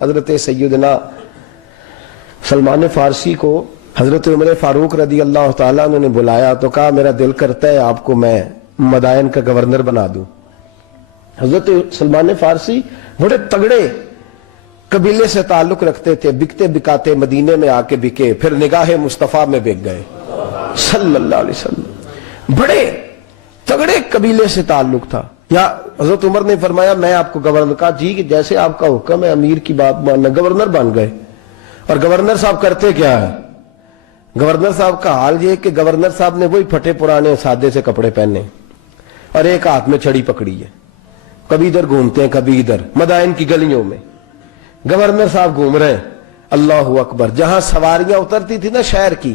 حضرت سیدنا سلمان فارسی کو حضرت عمر فاروق رضی اللہ تعالیٰ عنہ نے بلایا تو کہا میرا دل کرتا ہے آپ کو میں مدائن کا گورنر بنا دوں۔ حضرت سلمان فارسی بڑے تگڑے قبیلے سے تعلق رکھتے تھے، بکتے بکاتے مدینے میں آ کے بکے، پھر نگاہ مصطفیٰ میں بک گئے صلی اللہ علیہ وسلم۔ بڑے تگڑے قبیلے سے تعلق تھا۔ یا حضرت عمر نے فرمایا میں آپ کو گورنر، کہا جی کہ جیسے آپ کا حکم ہے، امیر کی بات ماننا، گورنر بن گئے۔ اور گورنر صاحب کرتے کیا ہے؟ گورنر صاحب کا حال یہ کہ گورنر صاحب نے وہی پھٹے پرانے سادے سے کپڑے پہنے اور ایک ہاتھ میں چھڑی پکڑی ہے، کبھی ادھر گھومتے ہیں کبھی ادھر، مدائن کی گلیوں میں گورنر صاحب گھوم رہے ہیں۔ اللہ اکبر۔ جہاں سواریاں اترتی تھی نا شہر کی،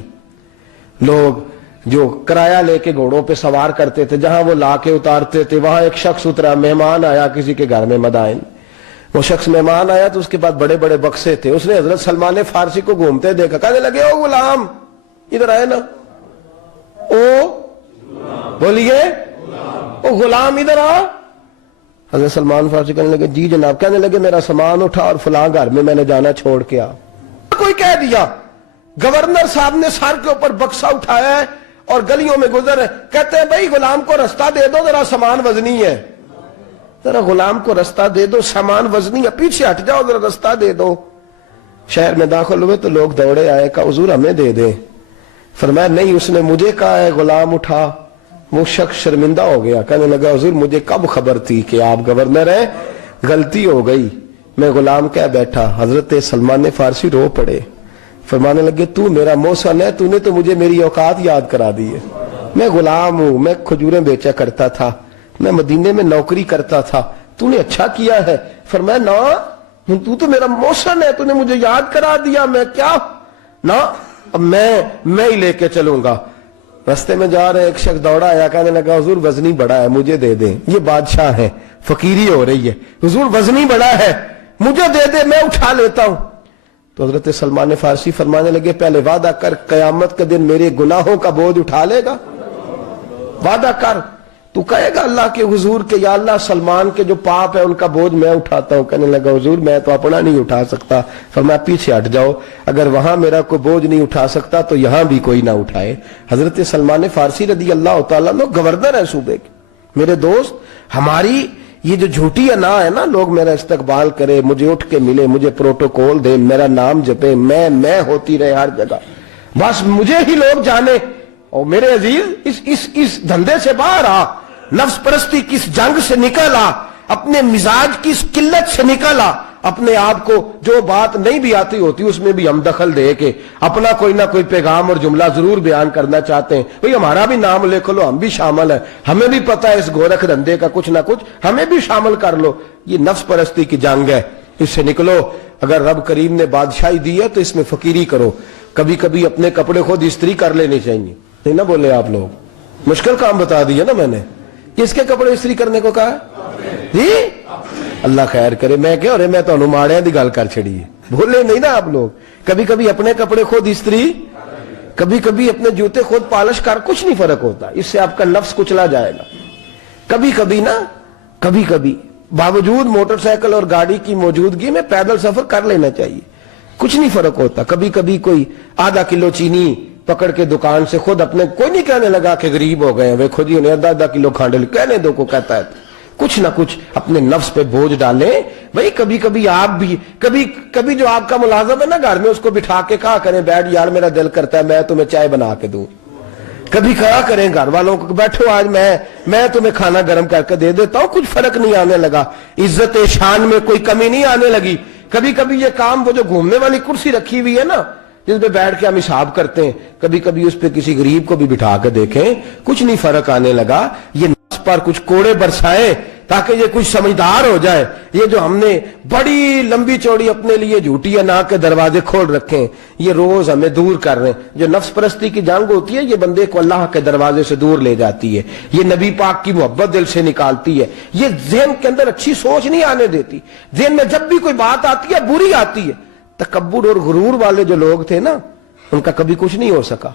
لوگ جو کرایہ لے کے گھوڑوں پہ سوار کرتے تھے، جہاں وہ لا کے اتارتے تھے، وہاں ایک شخص اترا، مہمان آیا کسی کے گھر میں مدائن۔ وہ شخص مہمان آیا تو اس کے پاس بڑے بڑے بکسے تھے، اس نے حضرت سلمان فارسی کو گھومتے دیکھا، کہنے لگے او غلام ادھر آئے نا، او بولیے او غلام ادھر آ۔ حضرت سلمان فارسی کہنے لگے جی جناب۔ کہنے لگے میرا سامان اٹھا اور فلاں گھر میں نے جانا، چھوڑ کے آ۔ کوئی کہہ دیا گورنر صاحب نے سر کے اوپر بکسا اٹھایا ہے اور گلیوں میں گزر ہے، کہتے ہیں بھائی غلام کو رستہ دے دو، ذرا سامان وزنی ہے، ذرا غلام کو رستہ دے دو، سامان وزنی ہے، پیچھے ہٹ جاؤ، ذرا رستہ دے دو۔ شہر میں داخل ہوئے تو لوگ دوڑے آئے، کہا حضور ہمیں دے دیں۔ فرمایا نہیں، اس نے مجھے کہا ہے غلام اٹھا۔ وہ شخص شرمندہ ہو گیا، کہنے لگا حضور مجھے کب خبر تھی کہ آپ گورنر ہیں، غلطی ہو گئی، میں غلام کہہ بیٹھا۔ حضرت سلمان فارسی رو پڑے، فرمانے لگے تو میرا محسن ہے، تو نے تو مجھے میری اوقات یاد کرا دی ہے۔ میں غلام ہوں، میں کھجوریں بیچا کرتا تھا، میں مدینے میں نوکری کرتا تھا، تو نے اچھا کیا ہے۔ فرمایا نا تو میرا محسن ہے، تو نے مجھے یاد کرا دیا، میں کیا نا اب میں ہی لے کے چلوں گا۔ رستے میں جا رہے ایک شخص دوڑا آیا، کہنے لگا حضور وزنی بڑا ہے مجھے دے دیں، یہ بادشاہ ہے، فقیری ہو رہی ہے، حضور وزنی بڑا ہے مجھے دے دے، میں اٹھا لیتا ہوں۔ تو حضرت سلمان فارسی فرمانے لگے پہلے وعدہ کر قیامت کے دن میرے گناہوں کا بوجھ اٹھا لے گا، وعدہ کر، تو کہے گا اللہ کے حضور کے یا اللہ سلمان کے جو پاپ ہے ان کا بوجھ میں اٹھاتا ہوں۔ کہنے لگا حضور میں تو اپنا نہیں اٹھا سکتا۔ فرمایا پیچھے ہٹ جاؤ، اگر وہاں میرا کوئی بوجھ نہیں اٹھا سکتا تو یہاں بھی کوئی نہ اٹھائے۔ حضرت سلمان فارسی رضی اللہ تعالیٰ عنہ گورنر ہے صوبے کے۔ میرے دوست، ہماری یہ جو جھوٹی انا ہے نا، لوگ میرا استقبال کرے، مجھے اٹھ کے ملے، مجھے پروٹوکول دے، میرا نام جپے، میں ہوتی رہے ہر جگہ، بس مجھے ہی لوگ جانے۔ اور میرے عزیز اس دھندے سے باہر آ، نفس پرستی کی اس جنگ سے نکل آ، اپنے مزاج کی اس قلت سے نکل آ، اپنے آپ کو جو بات نہیں بھی آتی ہوتی اس میں بھی ہم دخل دے کے اپنا کوئی نہ کوئی پیغام اور جملہ ضرور بیان کرنا چاہتے ہیں۔ بھئی ہمارا بھی نام لکھ لو، ہم بھی شامل ہیں، ہمیں بھی پتہ ہے اس گورکھ دھندے کا کچھ نہ کچھ، ہمیں بھی شامل کر لو۔ یہ نفس پرستی کی جنگ ہے، اس سے نکلو۔ اگر رب کریم نے بادشاہی دی ہے تو اس میں فقیری کرو۔ کبھی کبھی اپنے کپڑے خود استری کر لینے چاہیے، نہیں نہ بولے آپ لوگ، مشکل کام بتا دیا نا میں نے۔ کس کے کپڑے استری کرنے کو کہا جی؟ اللہ خیر کرے۔ میں کیا میں تو ماڑیاں دی گل کر چھڑی ہے، بھولے نہیں نا آپ لوگ۔ کبھی کبھی اپنے کپڑے خود استری، کبھی کبھی اپنے جوتے خود پالش کر، کچھ نہیں فرق ہوتا، اس سے آپ کا نفس کچلا جائے گا۔ کبھی کبھی نا، کبھی کبھی باوجود موٹر سائیکل اور گاڑی کی موجودگی میں پیدل سفر کر لینا چاہیے، کچھ نہیں فرق ہوتا۔ کبھی کبھی کوئی آدھا کلو چینی پکڑ کے دکان سے خود اپنے، کوئی نہیں کہنے لگا کہ غریب ہو گئے وہ خود ہی انہیں آدھا کلو کھانڈل، کہنے دو کو کہتا ہے، کچھ نہ کچھ اپنے نفس پہ بوجھ ڈالیں۔ بھئی کبھی کبھی آپ بھی، کبھی جو آپ کا ملازم ہے نا گھر میں، اس کو بٹھا کے کہا کریں بیٹھ یار میرا دل کرتا ہے میں تمہیں چائے بنا کے دوں۔ کبھی کہا کریں گھر والوں کو بیٹھو آج میں تمہیں کھانا گرم کر کے دے دیتا ہوں، کچھ فرق نہیں آنے لگا، عزت شان میں کوئی کمی نہیں آنے لگی۔ کبھی کبھی یہ کام، وہ جو گھومنے والی کرسی رکھی ہوئی ہے نا جس پہ بیٹھ کے ہم حساب کرتے ہیں، کبھی کبھی اس پہ کسی غریب کو بھی بٹھا کے دیکھیں، کچھ نہیں فرق آنے لگا۔ یہ نفس پر کچھ کوڑے برسائیں تاکہ یہ کچھ سمجھدار ہو جائے۔ یہ جو ہم نے بڑی لمبی چوڑی اپنے لیے جھوٹی انا کے دروازے کھول رکھے ہیں، یہ روز ہمیں دور کر رہے ہیں۔ جو نفس پرستی کی جنگ ہوتی ہے یہ بندے کو اللہ کے دروازے سے دور لے جاتی ہے، یہ نبی پاک کی محبت دل سے نکالتی ہے، یہ ذہن کے اندر اچھی سوچ نہیں آنے دیتی۔ ذہن میں جب بھی کوئی بات آتی ہے بری آتی ہے۔ تکبر اور غرور والے جو لوگ تھے نا ان کا کبھی کچھ نہیں ہو سکا۔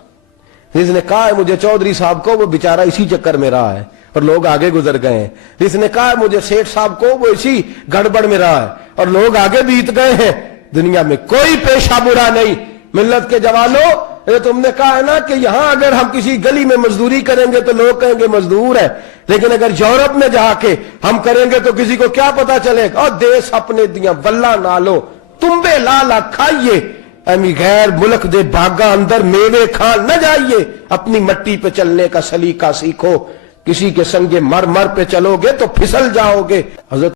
جس نے کہا ہے مجھے چودھری صاحب کو، وہ بیچارہ اسی چکر میں رہا ہے، اور لوگ آگے گزر گئے ہیں. اس نے کہا مجھے سیٹھ صاحب کو وہ اسی گڑبڑ میں رہا ہے اور لوگ آگے بیت گئے ہیں. دنیا میں کوئی پیشہ برا نہیں. ملت کے جوانوں، تم نے کہا ہے نا کہ یہاں اگر ہم کسی گلی میں مزدوری کریں گے تو لوگ کہیں گے مزدور ہے، لیکن اگر یورپ میں جا کے ہم کریں گے تو کسی کو کیا پتا چلے گا؟ اور دیس اپنے دیاں واللہ نالو تمبے لالا کھائیے، امی غیر ملک دے باغاں اندر میوے کھان نہ جائیے. اپنی مٹی پہ چلنے کا سلیقہ سیکھو. کسی کے سنگ مر پہ چلو گے تو پھسل جاؤ گے. حضرت